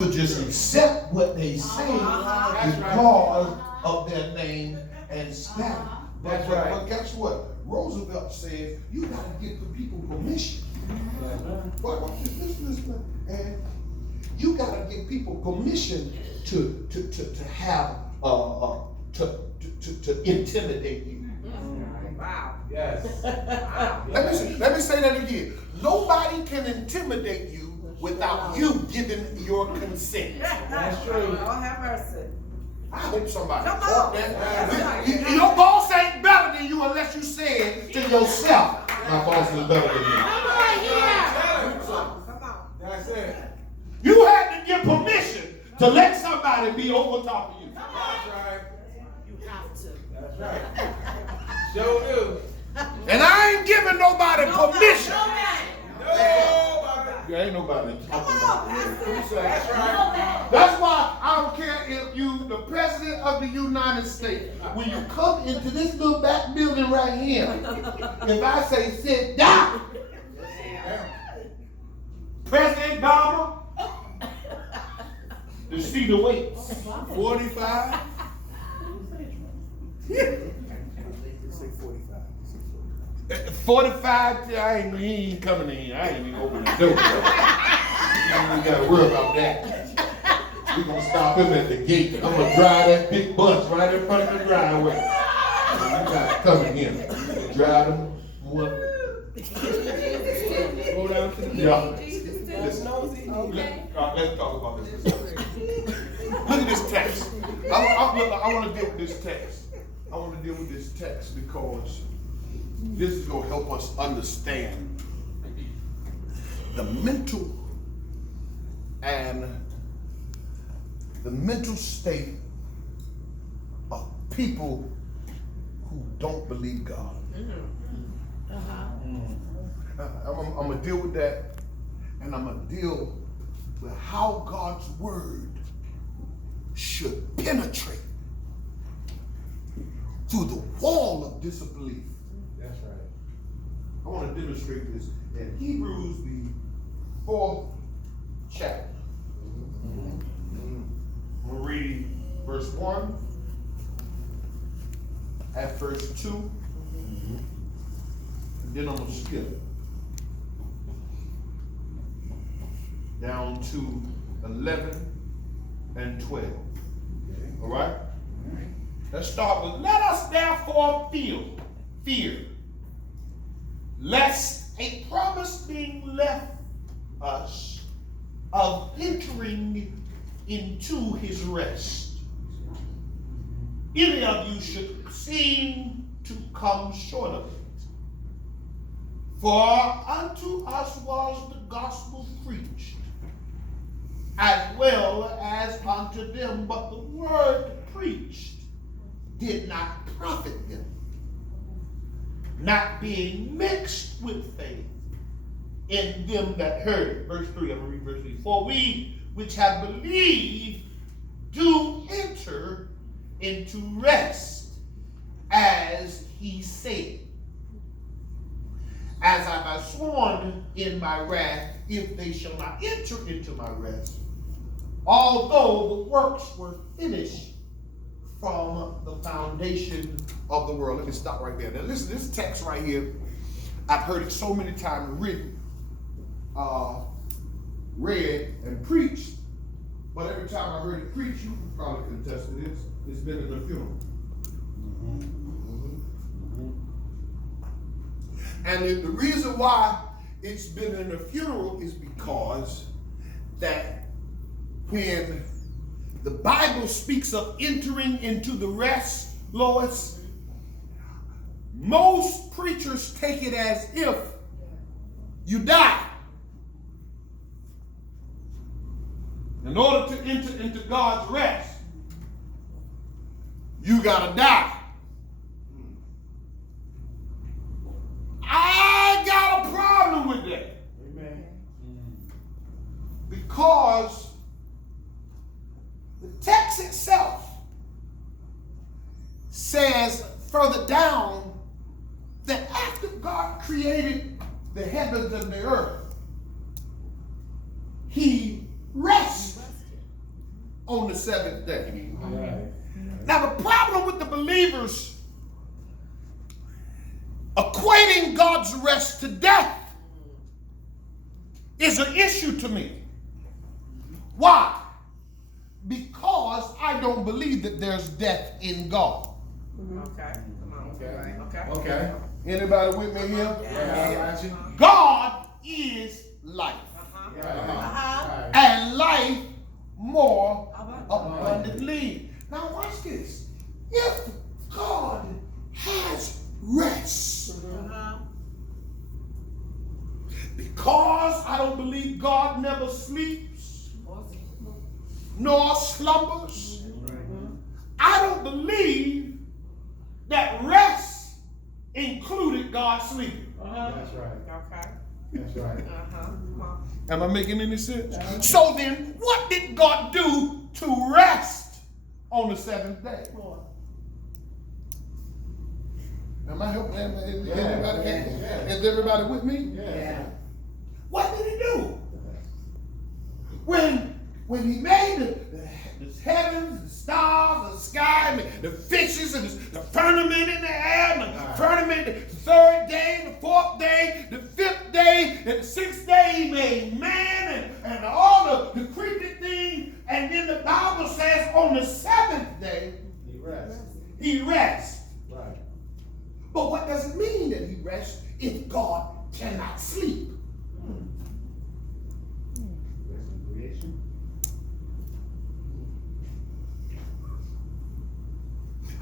to just accept what they say because of their name and status. But guess what? Roosevelt says you got to give the people permission. Well, listen. And you got to give people permission to have to intimidate you. Wow. Yes. Wow. Let me say that again. Nobody can intimidate you without you giving your consent. That's true. Lord have mercy. I hope somebody Come caught on. that. Your boss ain't better than you unless you say it to yourself. My boss is better than me. Come on. That's it. You had to give permission to let somebody be over top of you. That's right. You have to. That's right. Sure do. And I ain't giving nobody permission. Nobody. There ain't nobody talking about it. That's right. That's why I don't care if you the president of the United States. When you come into this little back building right here, if I say sit down, President Obama, to see the weights, 45. Say 45, he ain't coming in here. I ain't even opening the door. You ain't gotta worry about that. We're gonna stop him at the gate. I'm gonna drive that big bus right in front of the driveway. You gotta come in. Drive them. One. Go down to the let's talk about this. Look at this text. I want to deal with this text. I want to deal with this text because this is going to help us understand the mental state of people who don't believe God. I'm going to deal with that, and I'm going to deal with how God's word should penetrate through the wall of disbelief. That's right. I want to demonstrate this in Hebrews, the 4th chapter. I'm going to read verse 1 at verse 2, and then I'm going to skip down to 11 and 12. All right? Let's start with, let us therefore fear, lest a promise being left us of entering into his rest, any of you should seem to come short of it. For unto us was the gospel preached, as well as unto them, but the word preached did not profit them, not being mixed with faith in them that heard it. Verse 3, I'm going to read verse 3. For we which have believed do enter into rest, as he said, as I have sworn in my wrath, if they shall not enter into my rest, although the works were finished from the foundation of the world. Let me stop right there. Now listen, this text right here, I've heard it so many times written, read, and preached, but every time I heard it preached, you can probably contest to this, it's been in a funeral. And the reason why it's been in a funeral is because that when the Bible speaks of entering into the rest, Lois, most preachers take it as if you die. In order to enter into God's rest, you gotta die. I got a problem with that. Amen. Because the text itself says further down that after God created the heavens and the earth, he rested. on the seventh day. Right. Now the problem with the believers equating God's rest to death is an issue to me. Why? Because I don't believe that there's death in God. Okay. Come on. Okay. Okay. Okay. Anybody with me here? Yeah, I got you. God is life, Right. Uh-huh. and life more abundantly. Now watch this. If God has rest, Uh-huh. because I don't believe God never sleeps nor slumbers, I don't believe that rest included God sleeping. That's right. Okay. That's right. Uh-huh. Come on. Am I making any sense? So then, what did God do to rest on the seventh day? Am I helping? Is everybody with me? Yeah. What did he do? When he made the heavens, the stars, the sky, and the fishes, and the firmament in the air, and the firmament the third day, the fourth day, the fifth day, and the sixth day, he made man and all the creepy things. And then the Bible says on the seventh day, He rests. he rests. Right. But what does it mean that he rests if God cannot sleep? Rest in creation.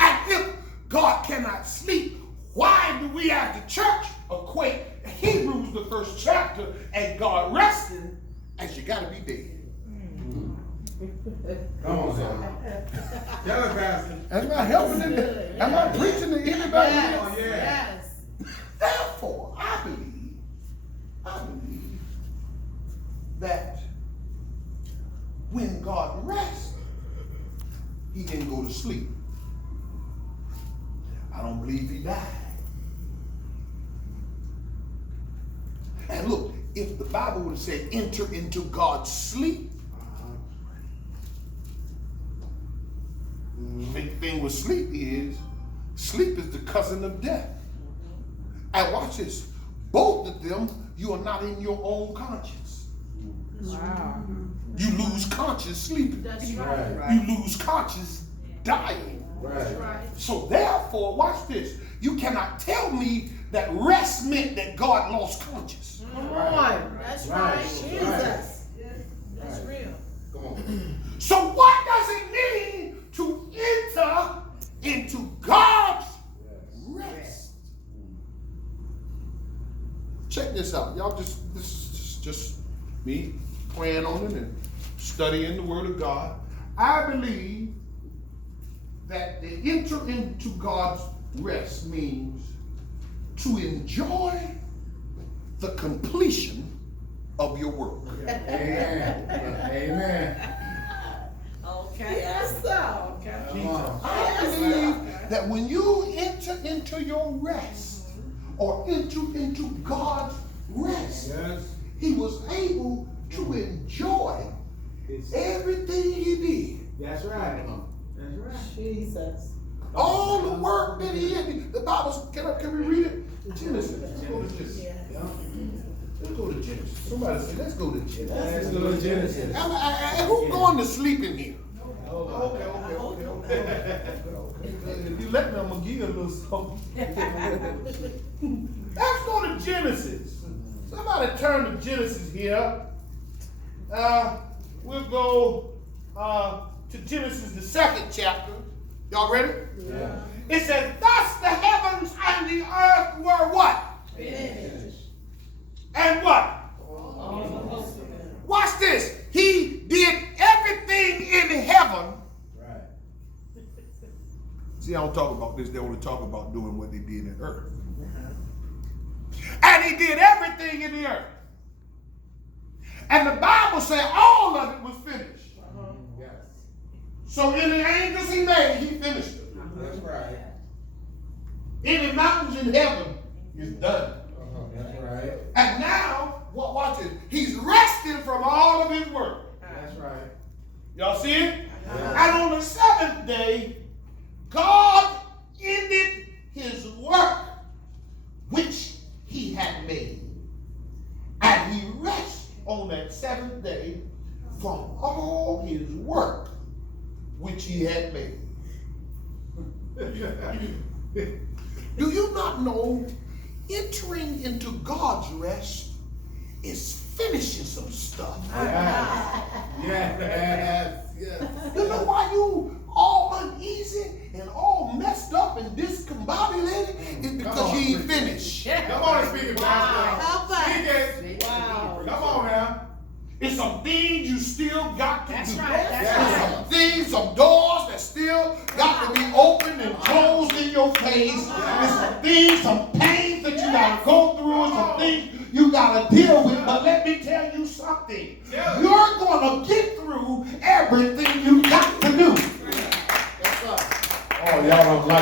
And if God cannot sleep, why do we as the church equate Hebrews, the first chapter, and God resting as you gotta be dead? Come on, son. Tell us, Pastor. Am I helping it? Am I preaching to anybody? Yeah. Yes. Therefore, I believe that when God rests, he didn't go to sleep. I don't believe he died. And look, if the Bible would have said enter into God's sleep, the big thing with sleep is the cousin of death. And watch this, both of them, you are not in your own conscience. Wow. You lose conscience sleeping. That's Right. right. You lose conscience dying. Right. Right. So therefore, watch this, you cannot tell me that rest meant that God lost conscience. Come on. That's right. Right. Jesus. That's real. Come on. So what does it mean to enter into God's rest? Check this out. Y'all this is just me praying on it and studying the Word of God. I believe that to enter into God's rest means to enjoy the completion of your work. Amen. Amen. Okay. Yes, sir. Okay. Come on. I believe that when you enter into your rest or enter into God's rest, Yes. he was able to enjoy everything he did. That's right. That's right. Jesus. All the work that he did. The Bible, can we read it? Genesis. Let's go to Genesis. Yeah. Let's go to Genesis. Somebody say, let's go to Genesis. Let's go to Genesis. And who's going to sleep in here? Okay. If you let me, I'm going to give you a little something. Let's go to Genesis. Somebody turn to Genesis here. We'll go to Genesis, the second chapter. Y'all ready? Yeah. It says, thus the heavens and the earth were what? Finished. And what? Watch this. He did everything in heaven. Right. See, I don't talk about this. They only talk about doing what they did in earth. And he did everything in the earth. And the Bible said all of it was finished. Yes. So in the angels he made, he finished it. That's right. Any mountains in heaven is done. That's right. And now, watch it. He's resting from all of his work. That's right. Y'all see it? And on the seventh day, God ended his work which he had made. And he rested on that seventh day from all his work which he had made. Do you not know entering into God's rest is finishing some stuff? Yes. You know why you all uneasy and all messed up and discombobulated? It's because you ain't finished. Come on and speak it, Pastor. Help us. Speak it. Wow. Come on now. It's some things you still got to That's do. right, that's There's right. some things, some doors that still got to be opened and closed in your face. There's some things, some pains that you got to go through, and some things you got to deal with. But let me tell you something. You're going to get through everything you got to do. Yes, sir. Oh, y'all don't like